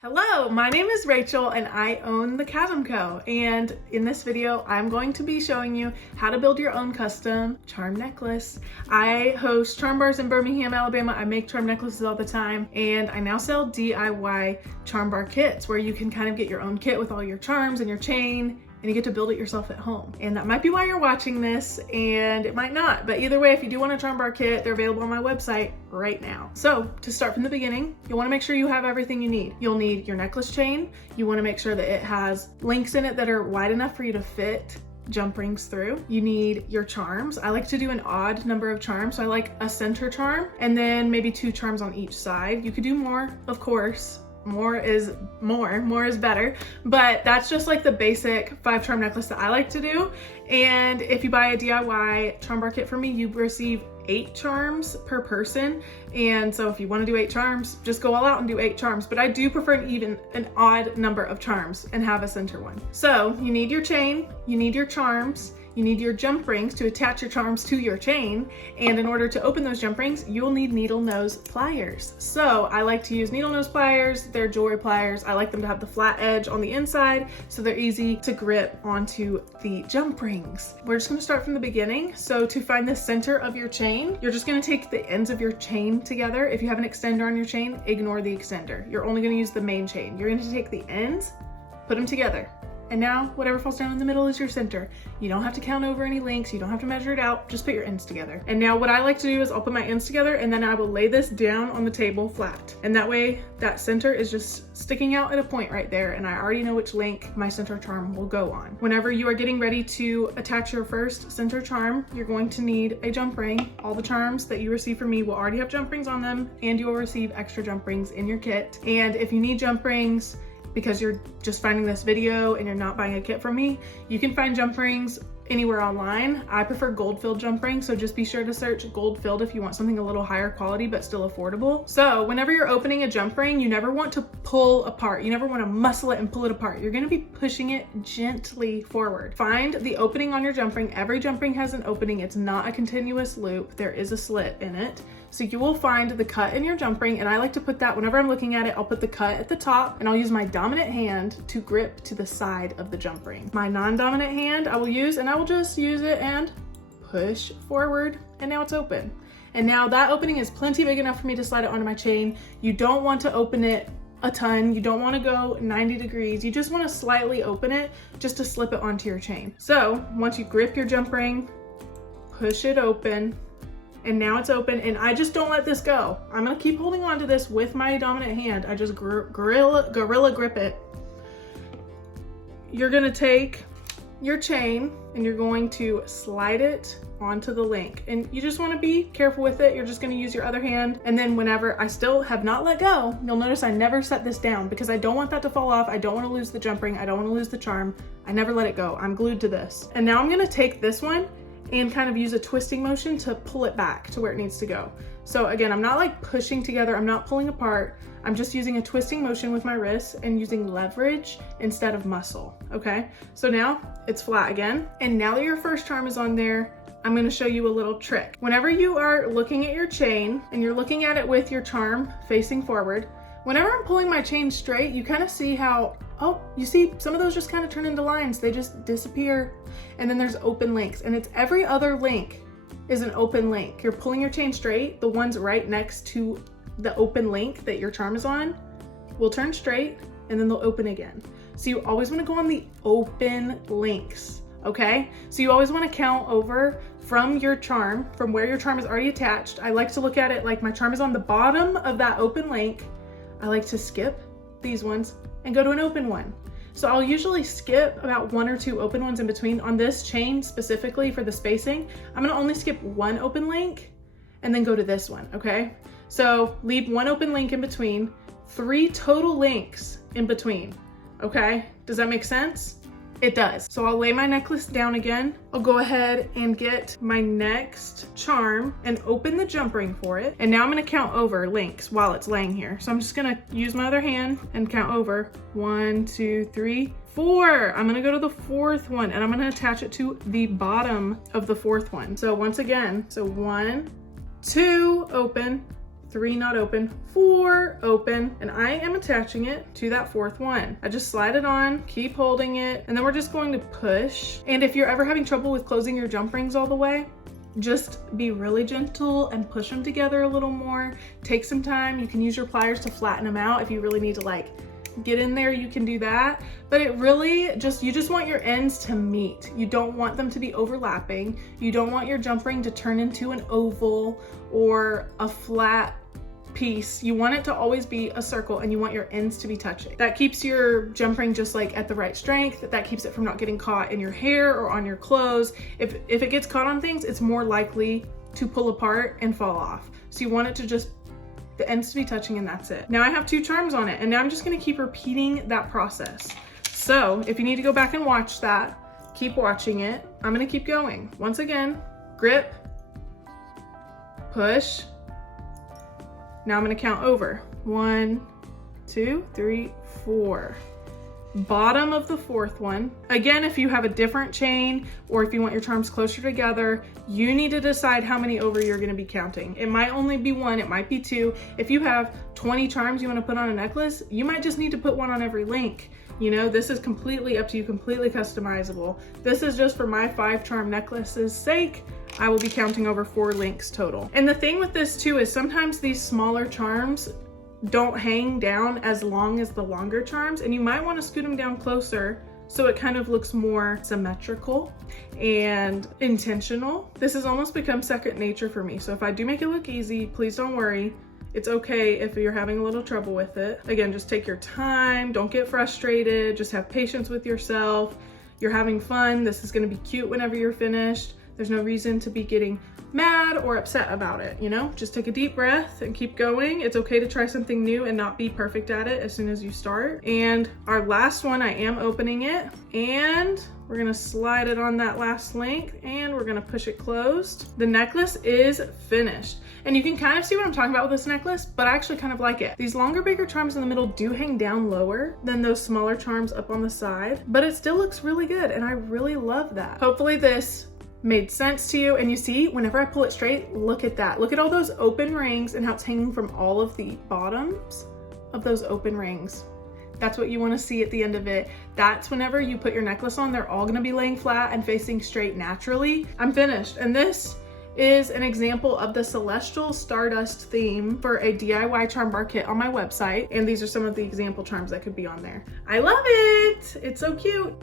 Hello, my name is Rachel and I own the Chasm Co. And in this video, I'm going to be showing you how to build your own custom charm necklace. I host charm bars in Birmingham, Alabama. I make charm necklaces all the time, and I now sell DIY charm bar kits where you can kind of get your own kit with all your charms and your chain, and you get to build it yourself at home. And that might be why you're watching this, and it might not. But either way, if you do want a charm bar kit, they're available on my website right now. So to start from the beginning, you'll wanna make sure you have everything you need. You'll need your necklace chain. You wanna make sure that it has links in it that are wide enough for you to fit jump rings through. You need your charms. I like to do an odd number of charms. So I like a center charm and then maybe 2 charms on each side. You could do more, of course. More is better, but that's just like the basic 5 charm necklace that I like to do. And if you buy a DIY charm bar kit from me, you receive 8 charms per person. And so if you want to do 8 charms, just go all out and do 8 charms. But I do prefer an odd number of charms and have a center one. So you need your chain, you need your charms, you need your jump rings to attach your charms to your chain. And in order to open those jump rings, you'll need needle nose pliers. So I like to use needle nose pliers. They're jewelry pliers. I like them to have the flat edge on the inside so they're easy to grip onto the jump rings. We're just gonna start from the beginning. So to find the center of your chain, you're just gonna take the ends of your chain together. If you have an extender on your chain, ignore the extender. You're only gonna use the main chain. You're gonna take the ends, put them together. And now whatever falls down in the middle is your center. You don't have to count over any links. You don't have to measure it out. Just put your ends together. And now what I like to do is I'll put my ends together and then I will lay this down on the table flat. And that way that center is just sticking out at a point right there. And I already know which link my center charm will go on. Whenever you are getting ready to attach your first center charm, you're going to need a jump ring. All the charms that you receive from me will already have jump rings on them, and you will receive extra jump rings in your kit. And if you need jump rings, because you're just finding this video and you're not buying a kit from me, you can find jump rings anywhere online. I prefer gold-filled jump rings, so just be sure to search gold-filled if you want something a little higher quality but still affordable. So whenever you're opening a jump ring, you never want to pull apart. You never want to muscle it and pull it apart. You're going to be pushing it gently forward. Find the opening on your jump ring. Every jump ring has an opening. It's not a continuous loop. There is a slit in it. So you will find the cut in your jump ring, and I like to put that, whenever I'm looking at it, I'll put the cut at the top and I'll use my dominant hand to grip to the side of the jump ring. My non-dominant hand I will use, and I will just use it and push forward, and now it's open. And now that opening is plenty big enough for me to slide it onto my chain. You don't want to open it a ton. You don't want to go 90 degrees. You just want to slightly open it just to slip it onto your chain. So once you grip your jump ring, push it open, and now it's open, and I just don't let this go. I'm gonna keep holding on to this with my dominant hand. I just gorilla grip it. You're gonna take your chain and you're going to slide it onto the link. And you just wanna be careful with it. You're just gonna use your other hand. And then whenever I still have not let go, you'll notice I never set this down because I don't want that to fall off. I don't wanna lose the jump ring. I don't wanna lose the charm. I never let it go. I'm glued to this. And now I'm gonna take this one and kind of use a twisting motion to pull it back to where it needs to go. So again, I'm not like pushing together, I'm not pulling apart, I'm just using a twisting motion with my wrists and using leverage instead of muscle, okay? So now it's flat again. And now that your first charm is on there, I'm gonna show you a little trick. Whenever you are looking at your chain and you're looking at it with your charm facing forward, whenever I'm pulling my chain straight, you kind of see how, oh, you see some of those just kind of turn into lines. They just disappear. And then there's open links, and it's every other link is an open link. You're pulling your chain straight. The ones right next to the open link that your charm is on will turn straight, and then they'll open again. So you always want to go on the open links, okay? So you always want to count over from your charm, from where your charm is already attached. I like to look at it like my charm is on the bottom of that open link. I like to skip these ones and go to an open one. So I'll usually skip about 1 or 2 open ones in between. On this chain specifically for the spacing, I'm gonna only skip 1 open link and then go to this one, okay? So leave 1 open link in between, 3 total links in between, okay? Does that make sense? It does. So I'll lay my necklace down again. I'll go ahead and get my next charm and open the jump ring for it. And now I'm gonna count over links while it's laying here. So I'm just gonna use my other hand and count over 1, 2, 3, 4. I'm gonna go to the 4th one and I'm gonna attach it to the bottom of the 4th one. So once again, so 1, 2, open, 3 not open, 4 open, and I am attaching it to that 4th one. I just slide it on, keep holding it, and then we're just going to push. And if you're ever having trouble with closing your jump rings all the way, just be really gentle and push them together a little more. Take some time. You can use your pliers to flatten them out. If you really need to like get in there, you can do that. But it really you just want your ends to meet. You don't want them to be overlapping. You don't want your jump ring to turn into an oval or a flat piece. You want it to always be a circle, and you want your ends to be touching. That keeps your jump ring just like at the right strength. That keeps it from not getting caught in your hair or on your clothes. If it gets caught on things, it's more likely to pull apart and fall off. So you want it to just the ends to be touching, and that's it. Now I have 2 charms on it, and now I'm just gonna keep repeating that process. So if you need to go back and watch that, keep watching it. I'm gonna keep going. Once again, grip, push. Now I'm gonna count over. 1, 2, 3, 4. Bottom of the 4th one. Again, if you have a different chain or if you want your charms closer together, you need to decide how many over you're gonna be counting. It might only be 1, it might be 2. If you have 20 charms you wanna put on a necklace, you might just need to put 1 on every link. You know, this is completely up to you, completely customizable. This is just for my 5 charm necklaces sake. I will be counting over 4 links total. And the thing with this too is sometimes these smaller charms don't hang down as long as the longer charms, and you might want to scoot them down closer so it kind of looks more symmetrical and intentional. This has almost become second nature for me. So if I do make it look easy, please don't worry. It's okay if you're having a little trouble with it. Again, just take your time. Don't get frustrated. Just have patience with yourself. You're having fun. This is going to be cute whenever you're finished. There's no reason to be getting mad or upset about it, you know? Just take a deep breath and keep going. It's okay to try something new and not be perfect at it as soon as you start. And our last one, I am opening it, and we're gonna slide it on that last link, and we're gonna push it closed. The necklace is finished. And you can kind of see what I'm talking about with this necklace, but I actually kind of like it. These longer, bigger charms in the middle do hang down lower than those smaller charms up on the side, but it still looks really good, and I really love that. Hopefully this made sense to you. And you see, whenever I pull it straight, look at that. Look at all those open rings and how it's hanging from all of the bottoms of those open rings. That's what you want to see at the end of it. That's whenever you put your necklace on, they're all going to be laying flat and facing straight naturally. I'm finished. And this is an example of the Celestial Stardust theme for a DIY charm bar kit on my website. And these are some of the example charms that could be on there. I love it. It's so cute.